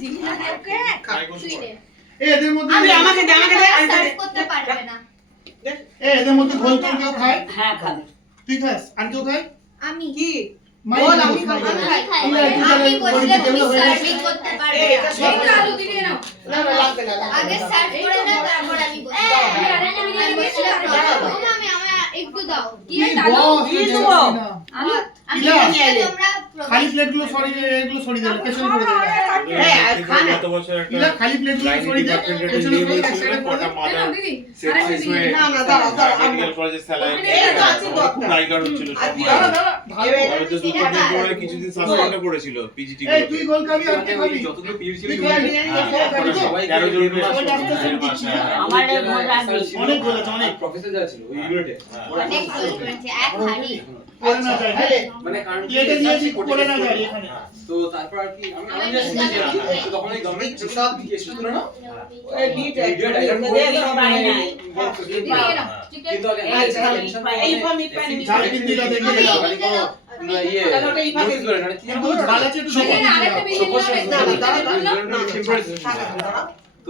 দিবি না ওকে তুই নে এদের মধ্যে আমাকে দে সার্ভ করতে পারবে না এদের মধ্যে ঘোল কেউ খায়? হ্যাঁ খাবে তুই খাস? আর কেউ খায়? আমি কি মাই বল, খাবো, আমি খাবো। মাই খাবো। খাই আমি আমি বসলে তুমি সার্ভিং করতে পারবে এটা সব আলু দিয়ে নাও না না লাগবে না আগে সার্ভ করে নাও তারপর আমি বসি আমি বসলে প্রবলেম আমি একটু দাও কি বস, দিয়ে এটা দেবো। জানি না। আমি ইলা, বসলে তোমরা খালি প্লেটগুলো সরিয়ে এগুলো সরিয়ে দেবে, পেছনে করে দেবে। হ্যাঁ, আর খানা। গত বছর একটা ইলা, খালি প্লেটগুলো সরিয়ে দেবে, পেছনে করে দেবে, একসাথে করে দেবে। না, না, দাঁড়াও, দাঁড়াও, মেডিকেল কলেজের স্যালারি এই তো আছে তো খুব নাইকার হচ্ছিল সব দাঁড়া, দাঁড়া, ভালো। আর তো দুটো দিন পরে কিছুদিন সাসপেন্ড করেছিল পিজিটি এই, তুই গোল খাবি আর কে খাবি? যতগুলো পিরিয়ড ছিল তুই খাবি? সবাই 13 জন আমার এই মজা আছে। অনেক গোল আছে, অনেক। প্রফেসর যা ছিল ওই ইউনিটে অনেক গোল করেছে এক হাড়ি পড়ে না যায়, হ্যাঁ? মানে কারণ কি প্লেটে দিয়েছি, পড়ে না যায় এখানে। তো তারপর আর কি আমি আমি just বিজ্ঞান শুনেছিলাম। থেকে। তো তখন এই গভর্নমেন্ট সব কি এসেছিল না ওই বিট ভিডিও ডায়গ্রাম করে কিন্তু এই ফার্মি পানি ঝাল কিন্তু এটা দেখে আমি দাও। এদিকে দাও। ইয়ে তাহলে ওটা এইভাবে নোটিস করে না কি কিন্তু ঝাল আছে একটু সবুজ দিতে দাও। সবুজ না, না, দাঁড়া, দাঁড়া, না, না, টেম্পারেচার